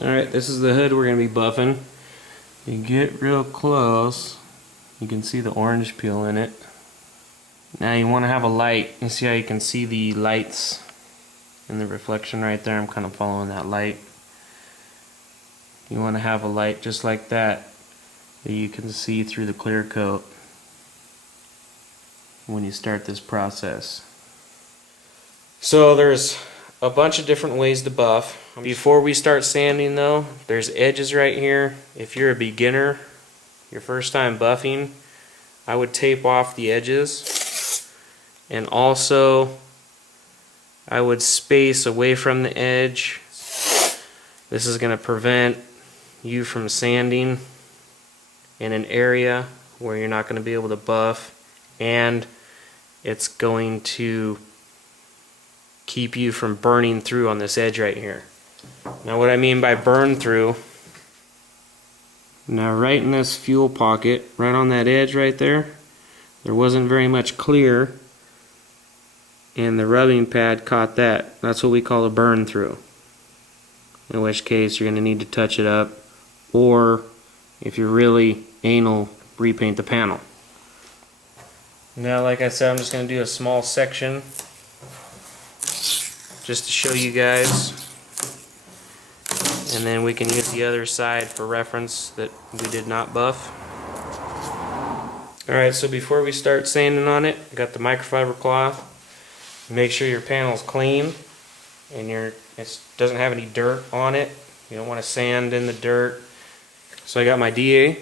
Alright, this is the hood we're going to be buffing. You get real close, you can see the orange peel in it. Now you want to have a light. You see how you can see the lights in the reflection right there? I'm kind of following that light. You want to have a light just like that you can see through the clear coat when you start this process. So there's a bunch of different ways to buff. Before we start sanding though, there's edges right here. If you're a beginner, your first time buffing, I would tape off the edges, and also I would space away from the edge. This is going to prevent you from sanding in an area where you're not going to be able to buff, and it's going to keep you from burning through on this edge right here. Now what I mean by burn through, now right in this fuel pocket, right on that edge right there, there wasn't very much clear, and the rubbing pad caught that. That's what we call a burn through, in which case you're going to need to touch it up, or if you're really anal, repaint the panel. Now like I said, I'm just going to do a small section just to show you guys, and then we can use the other side for reference that we did not buff. Alright, so before we start sanding on it, I got the microfiber cloth. Make sure your panel's clean and it doesn't have any dirt on it. You don't want to sand in the dirt. So I got my DA.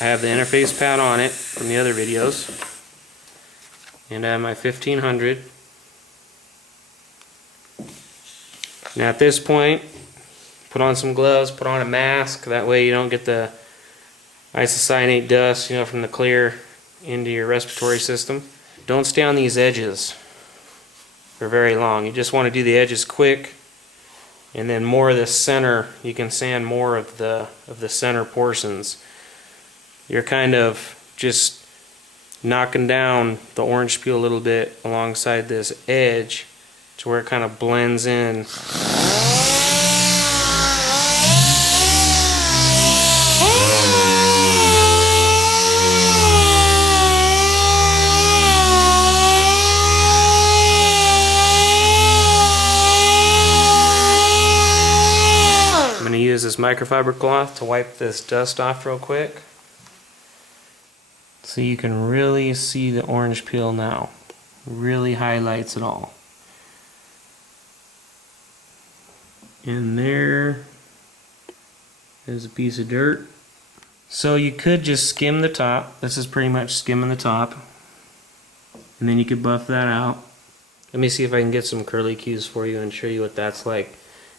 I have the interface pad on it from the other videos, and I have my 1500. Now at this point, put on some gloves, put on a mask, that way you don't get the isocyanate dust, from the clear into your respiratory system. Don't stay on these edges for very long. You just want to do the edges quick, and then more of the center, you can sand more of the center portions. You're kind of just knocking down the orange peel a little bit alongside this edge to where it kind of blends in. I'm going to use this microfiber cloth to wipe this dust off real quick, so you can really see the orange peel now. Really highlights it all. And there is a piece of dirt. So you could just skim the top. This is pretty much skimming the top, and then you could buff that out. Let me see if I can get some curly cues for you and show you what that's like.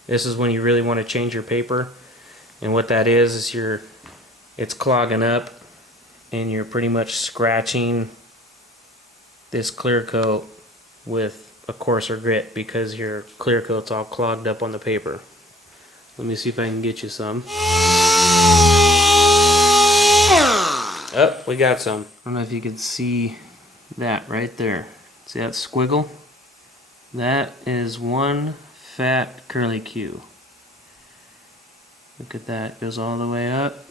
This is when you really want to change your paper, and what that is it's clogging up, and you're pretty much scratching this clear coat with a coarser grit because your clear coat's all clogged up on the paper. Let me see if I can get you some. Oh, we got some. I don't know if you can see that right there. See that squiggle? That is one fat curly cue. Look at that, it goes all the way up.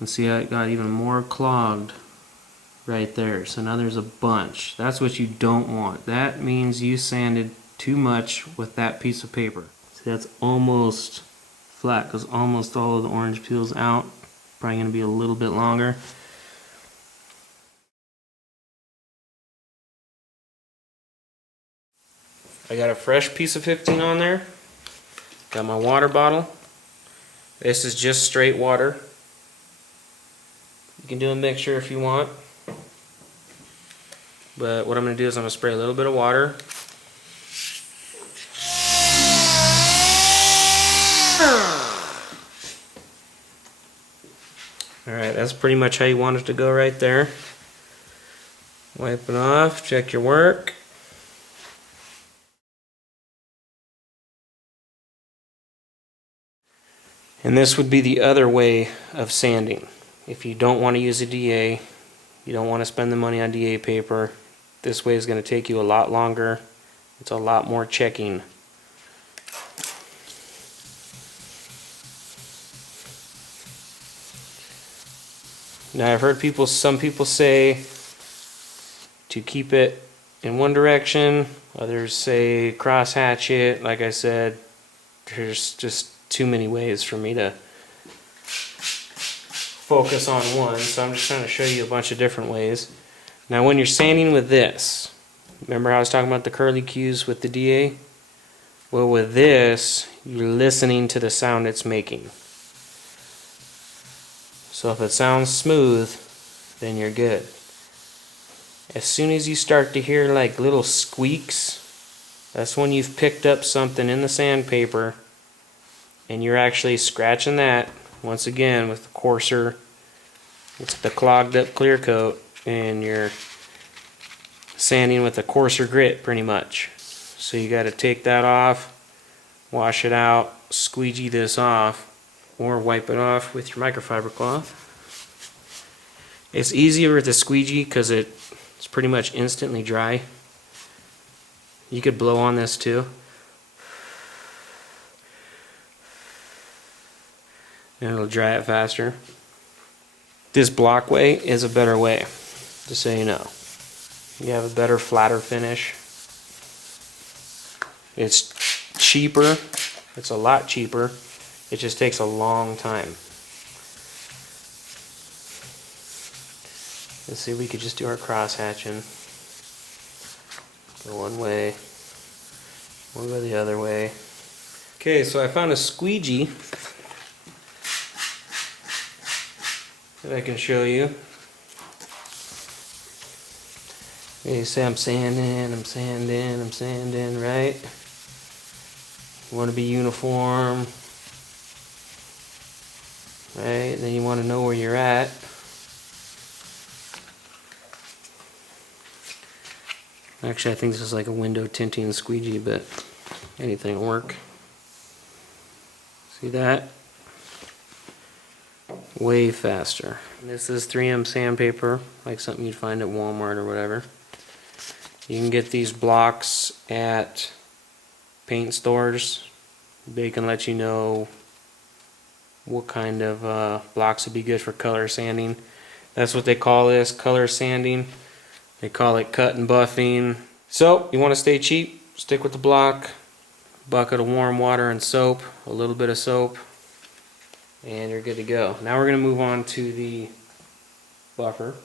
And see how it got even more clogged right there. So now there's a bunch. That's what you don't want. That means you sanded too much with that piece of paper. See, that's almost flat because almost all of the orange peel's out. Probably going to be a little bit longer. I got a fresh piece of 15 on there. Got my water bottle. This is just straight water. You can do a mixture if you want, but what I'm going to do is I'm going to spray a little bit of water. Alright, that's pretty much how you want it to go right there. Wipe it off, check your work. And this would be the other way of sanding. If you don't want to use a DA, you don't want to spend the money on DA paper, this way is going to take you a lot longer. It's a lot more checking. Now I've heard some people say to keep it in one direction, others say cross hatch it. Like I said, there's just too many ways for me to focus on one, so I'm just trying to show you a bunch of different ways. Now when you're sanding with this, remember how I was talking about the curly cues with the DA? Well, with this, you're listening to the sound it's making. So if it sounds smooth, then you're good. As soon as you start to hear like little squeaks, that's when you've picked up something in the sandpaper and you're actually scratching that once again with the coarser, it's the clogged up clear coat, and you're sanding with a coarser grit pretty much. So you got to take that off, wash it out, squeegee this off, or wipe it off with your microfiber cloth. It's easier with a squeegee because it's pretty much instantly dry. You could blow on this too. And it'll dry it faster. This block way is a better way, just so you know. You have a better, flatter finish. It's cheaper. It's a lot cheaper. It just takes a long time. Let's see, we could just do our cross hatching. Go one way, we'll go the other way. Okay, so I found a squeegee that I can show you. You say I'm sanding, right? You want to be uniform, right? Then you want to know where you're at. Actually, I think this is like a window tinting squeegee, but anything will work. See that? Way faster. This is 3M sandpaper, like something you'd find at Walmart or whatever. You can get these blocks at paint stores. They can let you know what kind of blocks would be good for color sanding. That's what they call this, color sanding. They call it cut and buffing. So, you want to stay cheap, stick with the block, bucket of warm water and soap, a little bit of soap, and you're good to go. Now we're going to move on to the buffer.